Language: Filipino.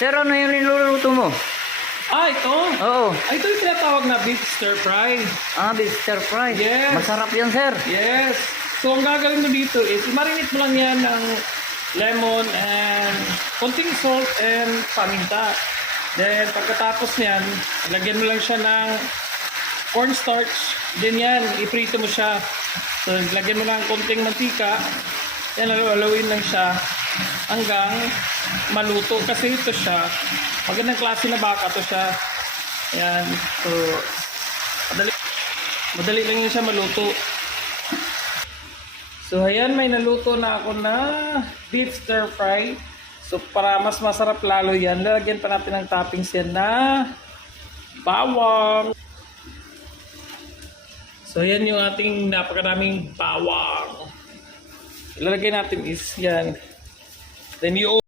Sir, ano yung niluluto mo? Ito. Oo. Ito yung tinatawag na beef stir fry. Beef stir fry. Yes. Masarap yan, sir. Yes. So, ang gagawin mo dito is, i-marinate mo lang yan ng lemon and konting salt and paminta. Then, pagkatapos niyan, lagyan mo lang siya ng cornstarch. Then yan, iprito mo siya. So, lagyan mo lang konting mantika. Yan, alawin lang siya hanggang maluto. Kasi ito siya, magandang klase na baka to siya. Yan. So, madali lang yun siya maluto. So, ayan, may naluto na ako na beef stir fry. So, para mas masarap lalo yan, lalagyan pa natin ng toppings yan na bawang. So, ayan yung ating napakaraming bawang. Ilalagay natin is yan. Then,